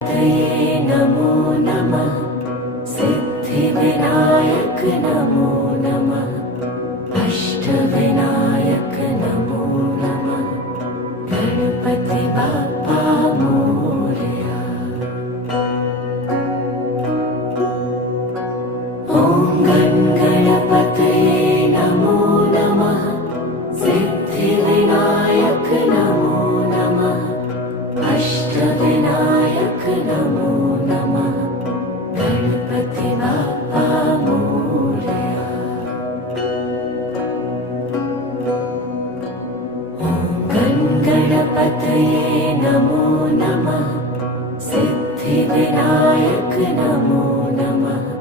तये नमो नमः। सिद्धिविनायक नमो नमः। अष्टविनायक नमो नमः। गणपति बाप्पा मोरया। ॐ गणपतये नमो नमः। सिद्धिविनायक नमो नमः। अष्टविनायक नमो नमः। गणपति बाप्पा मोरया। ॐ गणपतये नमो नमः। सिद्धिविनायक नमो नमः।